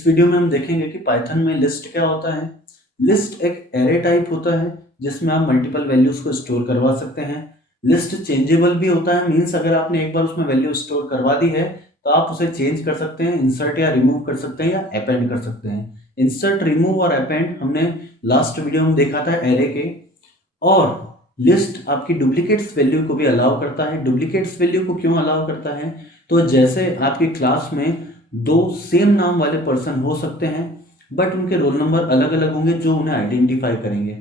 इस वीडियो में हम देखेंगे कि पाइथन में लिस्ट क्या होता है। लिस्ट एक एरे टाइप होता है जिसमें आप मल्टीपल वैल्यूज को स्टोर करवा सकते हैं। लिस्ट चेंजेबल भी होता है, मीन्स अगर आपने एक बार उसमें वैल्यू स्टोर करवा दी है तो आप उसे चेंज कर सकते हैं, इंसर्ट या रिमूव कर सकते हैं या अपेंड कर सकते हैं। इंसर्ट, रिमूव और अपेंड हमने लास्ट वीडियो में देखा था एरे के। और लिस्ट आपकी डुप्लीकेट्स वैल्यू को भी अलाउ करता है। डुप्लीकेट्स वैल्यू को क्यों अलाउ करता है? तो जैसे आपकी क्लास में दो सेम नाम वाले पर्सन हो सकते हैं बट उनके रोल नंबर अलग अलग होंगे जो उन्हें आइडेंटिफाई करेंगे।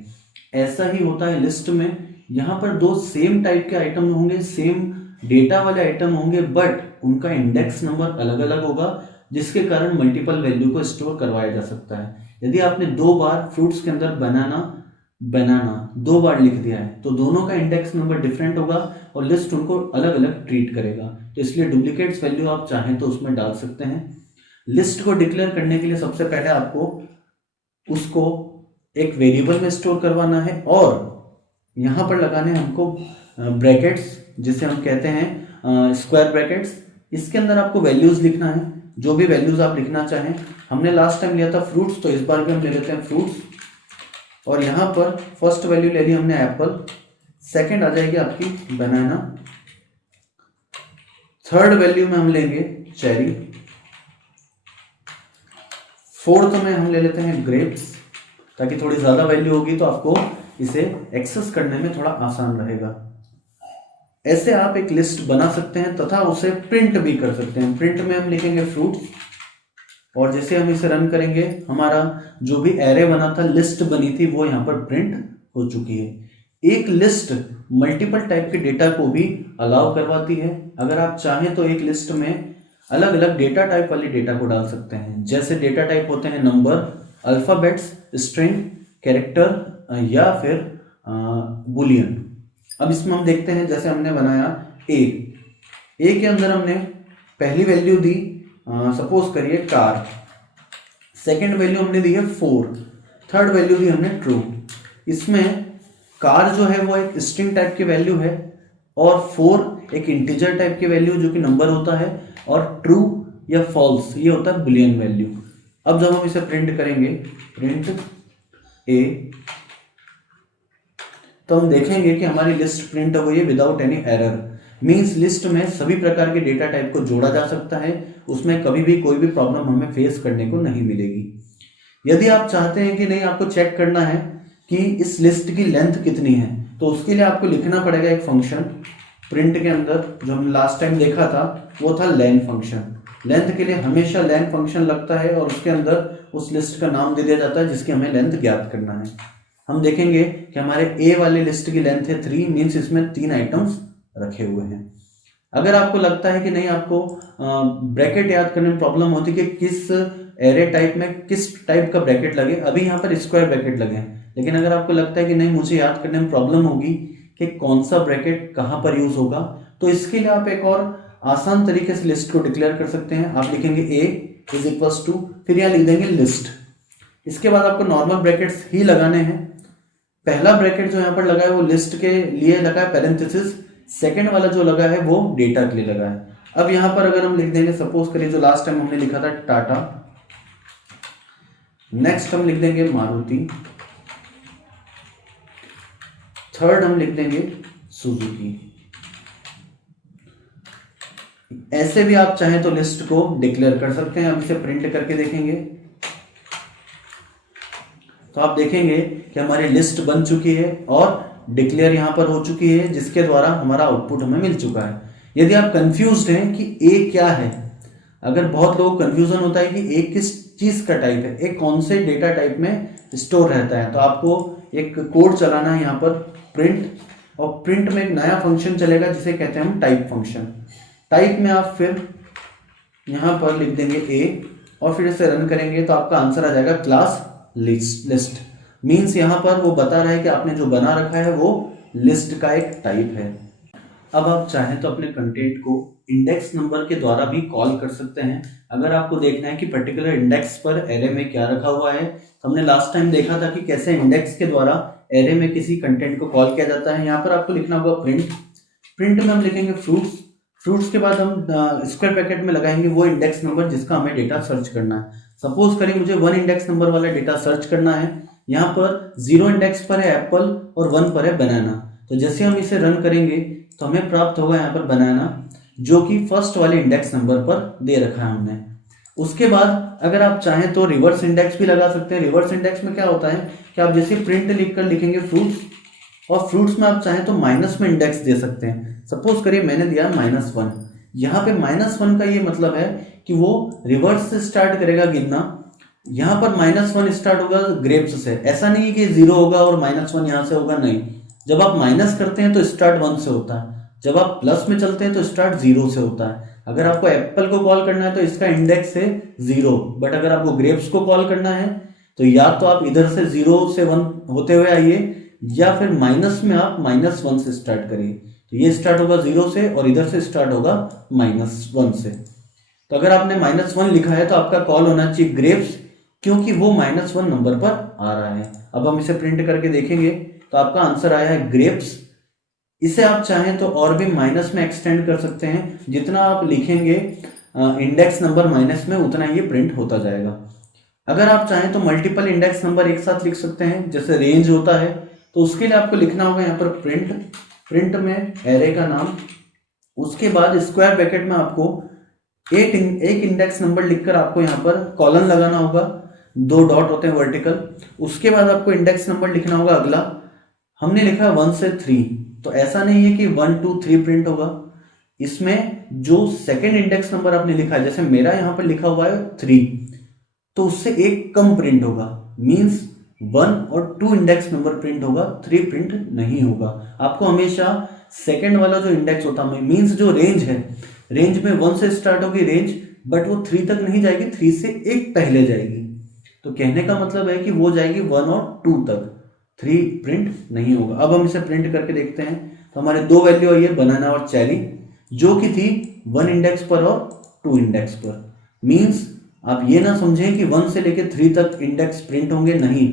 ऐसा ही होता है लिस्ट में। यहाँ पर दो सेम टाइप के आइटम होंगे, सेम डेटा वाले आइटम होंगे बट उनका इंडेक्स नंबर अलग अलग होगा, जिसके कारण मल्टीपल वैल्यू को स्टोर करवाया जा सकता है। यदि आपने दो बार फ्रूट्स के अंदर बनाना दो बार लिख दिया है तो दोनों का इंडेक्स नंबर डिफरेंट होगा और लिस्ट उनको अलग अलग ट्रीट करेगा। तो इसलिए डुप्लीकेट्स वैल्यू आप चाहें तो उसमें डाल सकते हैं। लिस्ट को डिक्लेयर करने के लिए सबसे पहले आपको उसको एक वेरिएबल में स्टोर करवाना है और यहाँ पर लगाने हमको ब्रैकेट्स, जिसे हम कहते हैं स्क्वायर ब्रैकेट्स। इसके अंदर आपको वैल्यूज लिखना है, जो भी वैल्यूज आप लिखना चाहें। हमने लास्ट टाइम लिया था फ्रूट्स, तो इस बार भी हम ले लेते हैं फ्रूट्स। और यहाँ पर फर्स्ट वैल्यू ले ली हमने एप्पल, सेकंड आ जाएगी आपकी बनाना, थर्ड वैल्यू में हम लेंगे चेरी, फोर्थ में हम ले लेते हैं ग्रेप्स, ताकि थोड़ी ज्यादा वैल्यू होगी तो आपको इसे एक्सेस करने में थोड़ा आसान रहेगा। ऐसे आप एक लिस्ट बना सकते हैं तथा उसे प्रिंट भी कर सकते हैं। प्रिंट में हम लिखेंगे फ्रूट्स और जैसे हम इसे रन करेंगे हमारा जो भी एरे बना था, लिस्ट बनी थी, वो यहाँ पर प्रिंट हो चुकी है। एक लिस्ट मल्टीपल टाइप के डेटा को भी अलाउ करवाती है। अगर आप चाहें तो एक लिस्ट में अलग अलग डेटा टाइप वाले डेटा को डाल सकते हैं। जैसे डेटा टाइप होते हैं नंबर, अल्फाबेट्स, स्ट्रिंग, कैरेक्टर या फिर बुलियन। अब इसमें हम देखते हैं, जैसे हमने बनाया ए के अंदर हमने पहली वैल्यू दी सपोज करिए कार, सेकंड वैल्यू हमने दी है 4, थर्ड वैल्यू दी हमने ट्रू। इसमें कार जो है वो एक स्ट्रिंग टाइप की वैल्यू है और 4 एक इंटीजर टाइप की वैल्यू जो कि नंबर होता है, और ट्रू या फॉल्स ये होता है बुलियन वैल्यू। अब जब हम इसे प्रिंट करेंगे, प्रिंट ए, तो हम देखेंगे कि हमारी लिस्ट प्रिंट हो गई है without any error. Means list में सभी प्रकार के डेटा टाइप को जोड़ा जा सकता है, उसमें कभी भी कोई भी प्रॉब्लम हमें फेस करने को नहीं मिलेगी। यदि आप चाहते हैं कि नहीं, आपको चेक करना है कि इस लिस्ट की लेंथ कितनी है, तो उसके लिए आपको लिखना पड़ेगा एक फंक्शन प्रिंट के अंदर, जो हम लास्ट टाइम देखा था वो था लेन फंक्शन। लेंथ के लिए हमेशा लेन फंक्शन लगता है और उसके अंदर उस लिस्ट का नाम दे दिया जाता है जिसकी हमें लेंथ ज्ञात करना है। हम देखेंगे कि हमारे ए वाली लिस्ट की लेंथ है 3, मीन्स इसमें 3 आइटम्स रखे हुए हैं। अगर आपको लगता है कि नहीं, आपको ब्रैकेट याद करने में प्रॉब्लम होती है कि किस एरे टाइप में किस टाइप का ब्रैकेट लगे, अभी यहाँ पर स्क्वायर ब्रैकेट लगे हैं, लेकिन अगर आपको लगता है कि नहीं, मुझे याद करने में प्रॉब्लम होगी कि कौन सा ब्रैकेट कहाँ पर यूज होगा, तो इसके लिए आप एक और आसान तरीके से लिस्ट को डिक्लेयर कर सकते हैं। आप लिखेंगे ए इज इक्वल्स टू, फिर यहाँ लिख देंगे लिस्ट। इसके बाद आपको नॉर्मल ब्रैकेट्स ही लगाने हैं। पहला ब्रैकेट जो यहाँ पर लगा है वो लिस्ट के लिए लगा है, पैरेंथेसिस। सेकंड वाला जो लगा है वो डेटा के लिए लगा है। अब यहाँ पर अगर हम लिख देंगे, सपोज करिए जो लास्ट टाइम हमने लिखा था टाटा, नेक्स्ट हम लिख देंगे मारुति, थर्ड हम लिख देंगे सुजुकी। ऐसे भी आप चाहें तो लिस्ट को डिक्लेयर कर सकते हैं। अब इसे प्रिंट करके देखेंगे तो आप देखेंगे कि हमारी लिस्ट बन चुकी है और डिक्लेयर यहां पर हो चुकी है, जिसके द्वारा हमारा आउटपुट हमें मिल चुका है। यदि आप कंफ्यूज्ड हैं कि ए क्या है, अगर बहुत लोगों को कंफ्यूजन होता है कि ए किस चीज का टाइप है, ए कौन से डेटा टाइप में स्टोर रहता है, तो आपको एक कोड चलाना है यहाँ पर प्रिंट, और प्रिंट में एक नया फंक्शन चलेगा जिसे कहते हैं हम टाइप फंक्शन। टाइप में आप फिर यहाँ पर लिख देंगे ए और फिर इसे रन करेंगे तो आपका आंसर आ जाएगा क्लास लिस्ट। मीन्स यहाँ पर वो बता रहा है कि आपने जो बना रखा है वो लिस्ट का एक टाइप है। अब आप चाहें तो अपने कंटेंट को इंडेक्स नंबर के द्वारा भी कॉल कर सकते हैं। अगर आपको देखना है कि पर्टिकुलर इंडेक्स पर एरे में क्या रखा हुआ है, तो हमने लास्ट टाइम देखा था कि कैसे इंडेक्स के द्वारा एरे में किसी कंटेंट को कॉल किया जाता है। यहाँ पर आपको लिखना होगा प्रिंट। प्रिंट में हम लिखेंगे फ्रूट्स। फ्रूट्स के बाद हम स्क्वायर ब्रैकेट में लगाएंगे वो इंडेक्स नंबर जिसका हमें डेटा सर्च करना है। सपोज करिए मुझे 1 इंडेक्स नंबर वाला डेटा सर्च करना है। यहाँ पर 0 इंडेक्स पर है एप्पल और 1 पर है बनाना। तो जैसे हम इसे रन करेंगे तो हमें प्राप्त होगा यहाँ पर बनाना, जो कि फर्स्ट वाले इंडेक्स नंबर पर दे रखा है हमने। उसके बाद अगर आप चाहें तो रिवर्स इंडेक्स भी लगा सकते हैं। रिवर्स इंडेक्स में क्या होता है कि आप जैसे प्रिंट लिखकर लिखेंगे फ्रूट्स, और फ्रूट्स में आप चाहें तो माइनस में इंडेक्स दे सकते हैं। सपोज करिए मैंने दिया -1। यहाँ पे -1 का ये मतलब है कि वो रिवर्स से स्टार्ट करेगा गिनना। यहाँ पर -1 स्टार्ट होगा ग्रेप्स से। ऐसा नहीं है कि 0 होगा और -1 यहाँ से होगा, नहीं। जब आप माइनस करते हैं तो स्टार्ट 1 से होता है, जब आप प्लस में चलते हैं तो स्टार्ट 0 से होता है। अगर आपको एप्पल को कॉल करना है तो इसका इंडेक्स है 0, बट अगर आपको ग्रेप्स को कॉल करना है तो या तो आप इधर से 0 से 1 होते हुए आइए, या फिर माइनस में आप -1 से स्टार्ट करिए। तो ये स्टार्ट होगा 0 से और इधर से स्टार्ट होगा -1 से। तो अगर आपने -1 लिखा है तो आपका कॉल होना चाहिए ग्रेप्स, क्योंकि वो -1 नंबर पर आ रहा है। अब हम इसे प्रिंट करके देखेंगे तो आपका आंसर आया है ग्रेप्स। इसे आप चाहें तो और भी माइनस में एक्सटेंड कर सकते हैं। जितना आप लिखेंगे इंडेक्स नंबर माइनस में, उतना ये प्रिंट होता जाएगा। अगर आप चाहें तो मल्टीपल इंडेक्स नंबर एक साथ लिख सकते हैं, जैसे रेंज होता है। तो उसके लिए आपको लिखना होगा यहाँ पर प्रिंट में एरे का नाम, उसके बाद स्क्वायर ब्रैकेट में आपको एक इंडेक्स नंबर लिखकर आपको यहाँ पर कॉलन लगाना होगा, 2 डॉट होते हैं वर्टिकल। उसके बाद आपको इंडेक्स नंबर लिखना होगा अगला। हमने लिखा 1 से 3, तो ऐसा नहीं है कि 1 2 3 प्रिंट होगा। इसमें जो सेकेंड इंडेक्स नंबर आपने लिखा है, जैसे मेरा यहाँ पर लिखा हुआ है 3, तो उससे एक कम प्रिंट होगा। मीन्स 1 और 2 इंडेक्स नंबर प्रिंट होगा, 3 प्रिंट नहीं होगा। आपको हमेशा सेकेंड वाला जो इंडेक्स होता है, मीन्स जो रेंज है, रेंज में 1 से स्टार्ट होगी रेंज, बट वो 3 तक नहीं जाएगी, 3 से एक पहले जाएगी। तो कहने का मतलब है कि वो जाएगी 1 और 2 तक, 3 प्रिंट नहीं होगा। अब हम इसे प्रिंट करके देखते हैं। तो हमारे 2 वैल्यू आई है, बनाना और चेरी, जो कि थी 1 इंडेक्स पर और 2 इंडेक्स पर। मीन्स आप ये ना समझें कि 1 से लेके 3 तक इंडेक्स प्रिंट होंगे, नहीं,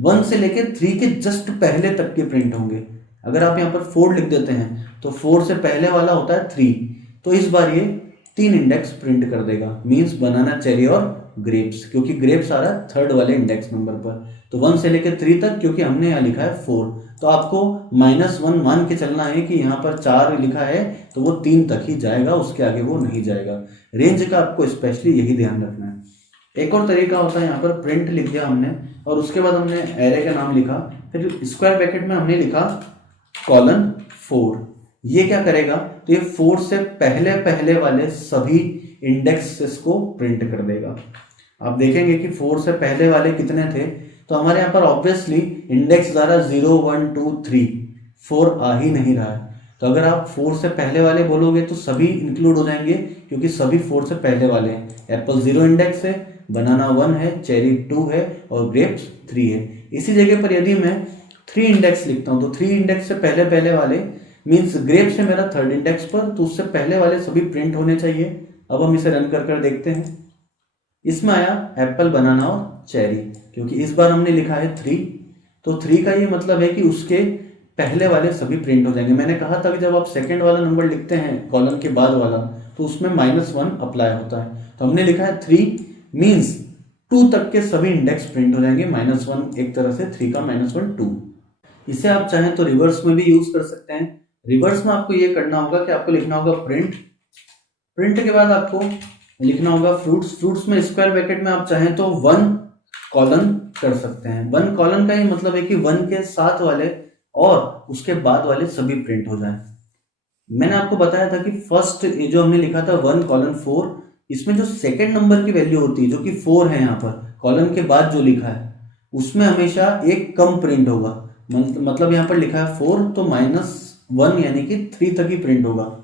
1 से लेके 3 के जस्ट पहले तक के प्रिंट होंगे। अगर आप यहाँ पर 4 लिख देते हैं तो 4 से पहले वाला होता है 3, तो इस बार ये 3 इंडेक्स प्रिंट कर देगा। मीन्स बनाना, चेरी और ग्रेप्स, क्योंकि ग्रेप्स आ रहा है थर्ड वाले इंडेक्स नंबर पर। तो 1 से लेकर 3 तक, क्योंकि हमने यहाँ लिखा है 4, तो आपको -1 मान के चलना है कि यहाँ पर 4 लिखा है तो वो 3 तक ही जाएगा, उसके आगे वो नहीं जाएगा। रेंज का आपको स्पेशली यही ध्यान रखना है। एक और तरीका होता है, यहाँ पर प्रिंट लिख दिया हमने और उसके बाद हमने एरे का नाम लिखा, फिर स्क्वायर ब्रैकेट में हमने लिखा कॉलन 4। ये क्या करेगा, तो ये 4 से पहले वाले सभी इंडेक्सेस को प्रिंट कर देगा। आप देखेंगे कि 4 से पहले वाले कितने थे, तो हमारे यहाँ पर ऑब्वियसली इंडेक्स द्वारा 0 1 2 3 4 आ ही नहीं रहा है। तो अगर आप 4 से पहले वाले बोलोगे तो सभी इंक्लूड हो जाएंगे, क्योंकि सभी 4 से पहले वाले हैं। एप्पल 0 इंडेक्स है, बनाना 1 है, चेरी 2 है और ग्रेप्स 3 है। इसी जगह पर यदि मैं 3 इंडेक्स लिखता हूँ तो 3 इंडेक्स से पहले वाले, मीन्स ग्रेप्स है मेरा थर्ड इंडेक्स पर, तो उससे पहले वाले सभी प्रिंट होने चाहिए। अब हम इसे रन कर देखते हैं। इसमें आया एप्पल, बनाना और चेरी, क्योंकि इस बार हमने लिखा है 3, तो 3 का ये मतलब है कि उसके पहले वाले सभी प्रिंट हो जाएंगे। मैंने कहा था कि जब आप सेकेंड वाला नंबर लिखते हैं कॉलम के बाद वाला, तो उसमें -1 अप्लाई होता है। तो हमने लिखा है 3, मीन्स 2 तक के सभी इंडेक्स प्रिंट हो जाएंगे। -1 एक तरह से 3 का -1 2। इसे आप चाहें तो रिवर्स में भी यूज कर सकते हैं। रिवर्स में आपको ये करना होगा कि आपको लिखना होगा प्रिंट के बाद आपको लिखना होगा फ्रूट्स में स्क्वायर ब्रैकेट में आप चाहें तो 1 कॉलन कर सकते हैं। 1 कॉलन का ही मतलब है कि 1 के साथ वाले और उसके बाद वाले सभी प्रिंट हो जाएं। मैंने आपको बताया था कि फर्स्ट जो हमने लिखा था 1 कॉलन 4, इसमें जो सेकेंड नंबर की वैल्यू होती है जो कि 4 है, यहाँ पर कॉलन के बाद जो लिखा है उसमें हमेशा एक कम प्रिंट होगा। मतलब यहाँ पर लिखा है 4, तो -1 यानी कि 3 तक ही प्रिंट होगा।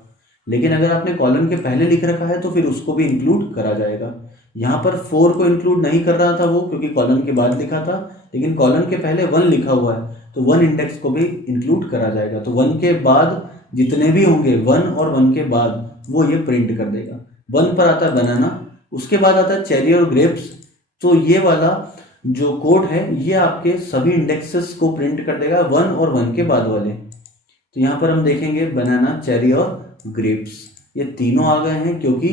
लेकिन अगर आपने कॉलम के पहले लिख रखा है तो फिर उसको भी इंक्लूड करा जाएगा। यहाँ पर 4 को इंक्लूड नहीं कर रहा था वो, क्योंकि कॉलम के बाद लिखा था, लेकिन कॉलम के पहले 1 लिखा हुआ है तो 1 इंडेक्स को भी इंक्लूड करा जाएगा। तो 1 के बाद जितने भी होंगे 1 और 1 के बाद वो ये प्रिंट कर देगा। 1 पर आता है बनाना, उसके बाद आता है चेरी और ग्रेप्स। तो ये वाला जो कोड है ये आपके सभी इंडेक्सेस को प्रिंट कर देगा, 1 और 1 के बाद वाले। तो यहाँ पर हम देखेंगे बनाना, चेरी और ग्रेप्स, ये तीनों आ गए हैं, क्योंकि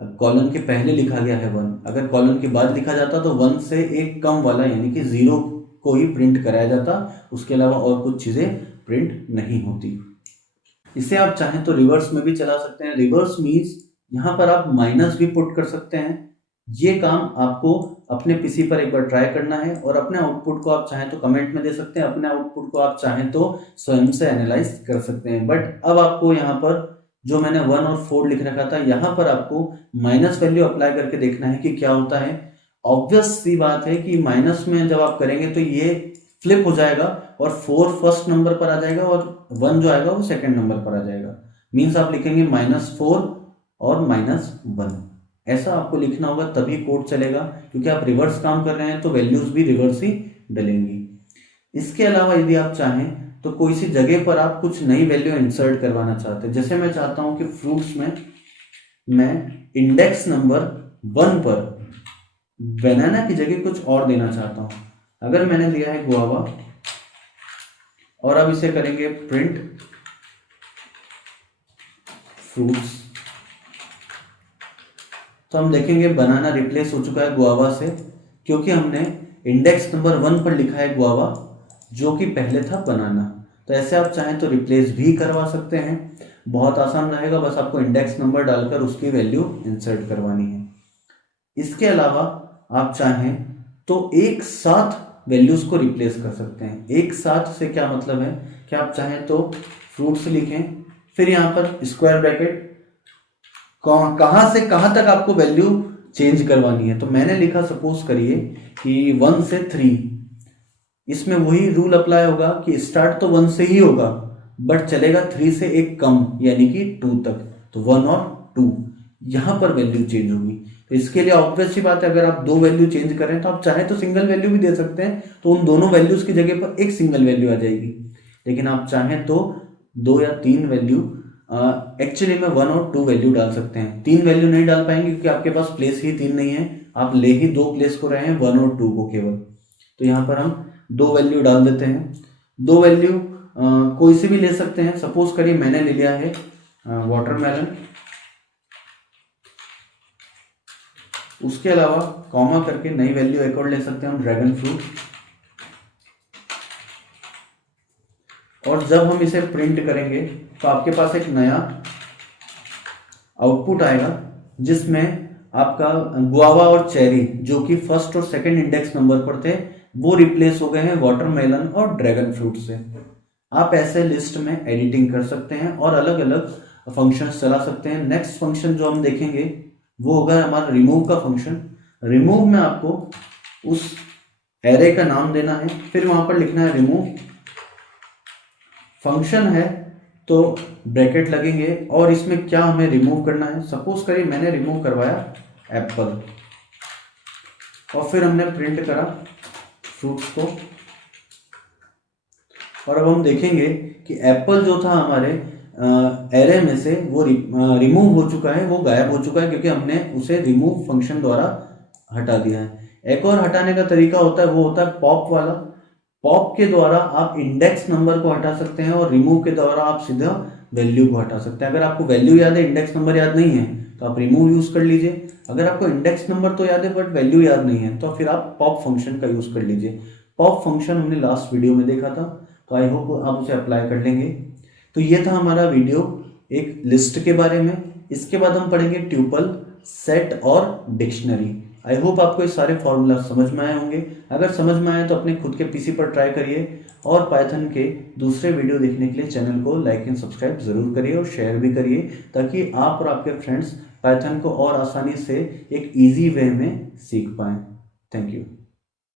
कॉलन के पहले लिखा गया है 1, अगर कॉलन के बाद लिखा जाता तो 1 से एक कम वाला यानी कि 0 को ही प्रिंट कराया जाता, उसके अलावा और कुछ चीज़ें प्रिंट नहीं होती। इसे आप चाहें तो रिवर्स में भी चला सकते हैं। रिवर्स मीन्स यहाँ पर आप माइनस भी पुट कर सकते हैं। ये काम आपको अपने पीसी पर एक बार ट्राई करना है और अपने आउटपुट को आप चाहें तो कमेंट में दे सकते हैं, अपने आउटपुट को आप चाहें तो स्वयं से एनालाइज कर सकते हैं। बट अब आपको यहाँ पर जो मैंने 1 और 4 लिख रखा था, यहाँ पर आपको माइनस वैल्यू अप्लाई करके देखना है कि क्या होता है। ऑब्वियस सी बात है कि माइनस में जब आप करेंगे तो ये फ्लिप हो जाएगा और 4 फर्स्ट नंबर पर आ जाएगा और 1 जो आएगा वो सेकंड नंबर पर आ जाएगा। मीन्स आप लिखेंगे -4 और -1, ऐसा आपको लिखना होगा, तभी कोड चलेगा, क्योंकि आप रिवर्स काम कर रहे हैं तो वैल्यूज भी रिवर्स ही डलेंगी। इसके अलावा यदि आप चाहें तो कोई सी जगह पर आप कुछ नई वैल्यू इंसर्ट करवाना चाहते हैं, जैसे मैं चाहता हूं कि फ्रूट्स में मैं इंडेक्स नंबर 1 पर बनाना की जगह कुछ और देना चाहता हूं। अगर मैंने दिया है गुआवा और अब इसे करेंगे प्रिंट फ्रूट्स, तो हम देखेंगे बनाना रिप्लेस हो चुका है गुआवा से, क्योंकि हमने इंडेक्स नंबर 1 पर लिखा है गुआवा जो कि पहले था बनाना। तो ऐसे आप चाहें तो रिप्लेस भी करवा सकते हैं, बहुत आसान रहेगा, बस आपको इंडेक्स नंबर डालकर उसकी वैल्यू इंसर्ट करवानी है। इसके अलावा आप चाहें तो एक साथ वैल्यूज को रिप्लेस कर सकते हैं। एक साथ से क्या मतलब है कि आप चाहें तो फ्रूट्स लिखें, फिर यहाँ पर स्क्वायर ब्रैकेट, कहाँ से कहाँ तक आपको वैल्यू चेंज करवानी है। तो मैंने लिखा, सपोज करिए कि 1 से 3, इसमें वही रूल अप्लाई होगा कि स्टार्ट तो 1 से ही होगा बट चलेगा 3 से एक कम यानी कि 2 तक, तो 1 और 2 यहाँ पर वैल्यू चेंज होगी। तो इसके लिए ऑब्वियस सी बात है, अगर आप 2 वैल्यू चेंज करें तो आप चाहे तो सिंगल वैल्यू भी दे सकते हैं, तो उन दोनों वैल्यूज की जगह पर एक सिंगल वैल्यू आ जाएगी। लेकिन आप चाहें तो 2 या 3 वैल्यू, एक्चुअली में 1 और 2 वैल्यू डाल सकते हैं। 3 वैल्यू नहीं डाल पाएंगे क्योंकि आपके पास प्लेस ही 3 नहीं है, आप ले ही 2 प्लेस को रहे हैं, 1 और 2 को केवल। तो यहाँ पर हम 2 वैल्यू डाल देते हैं। 2 वैल्यू कोई सी भी ले सकते हैं, सपोज करिए मैंने ले लिया है वाटरमेलन, उसके अलावा कॉमा करके नई वैल्यू एक और ले सकते हैं हम ड्रैगन फ्रूट, और जब हम इसे प्रिंट करेंगे तो आपके पास एक नया आउटपुट आएगा जिसमें आपका गुआवा और चेरी जो कि फर्स्ट और सेकंड इंडेक्स नंबर पर थे वो रिप्लेस हो गए हैं वाटरमेलन और ड्रैगन फ्रूट से। आप ऐसे लिस्ट में एडिटिंग कर सकते हैं और अलग अलग फंक्शंस चला सकते हैं। नेक्स्ट फंक्शन जो हम देखेंगे वो होगा हमारा रिमूव का फंक्शन। रिमूव में आपको उस एरे का नाम देना है, फिर वहां पर लिखना है रिमूव, फंक्शन है तो ब्रैकेट लगेंगे और इसमें क्या हमें रिमूव करना है। सपोज करिए मैंने रिमूव करवाया एप्पल और फिर हमने प्रिंट करा फ्रूट्स को, और अब हम देखेंगे कि एप्पल जो था हमारे एरे में से वो रिमूव हो चुका है, वो गायब हो चुका है क्योंकि हमने उसे रिमूव फंक्शन द्वारा हटा दिया है। एक और हटाने का तरीका होता है, वो होता है पॉप वाला। पॉप के द्वारा आप इंडेक्स नंबर को हटा सकते हैं और रिमूव के द्वारा आप सीधा वैल्यू को हटा सकते हैं। अगर आपको वैल्यू याद है, इंडेक्स नंबर याद नहीं है, तो आप रिमूव यूज कर लीजिए। अगर आपको इंडेक्स नंबर तो याद है बट वैल्यू याद नहीं है, तो फिर आप पॉप फंक्शन का यूज कर लीजिए। पॉप फंक्शन हमने लास्ट वीडियो में देखा था, तो आई होप आप उसे अप्लाई कर लेंगे। तो ये था हमारा वीडियो एक लिस्ट के बारे में। इसके बाद हम पढ़ेंगे ट्यूपल, सेट और डिक्शनरी। आई होप आपको ये सारे फॉर्मूला समझ में आए होंगे। अगर समझ में आए तो अपने खुद के पीसी पर ट्राई करिए, और पाइथन के दूसरे वीडियो देखने के लिए चैनल को लाइक एंड सब्सक्राइब जरूर करिए और शेयर भी करिए, ताकि आप और आपके फ्रेंड्स पाइथन को और आसानी से एक ईजी वे में सीख पाएँ। Thank you.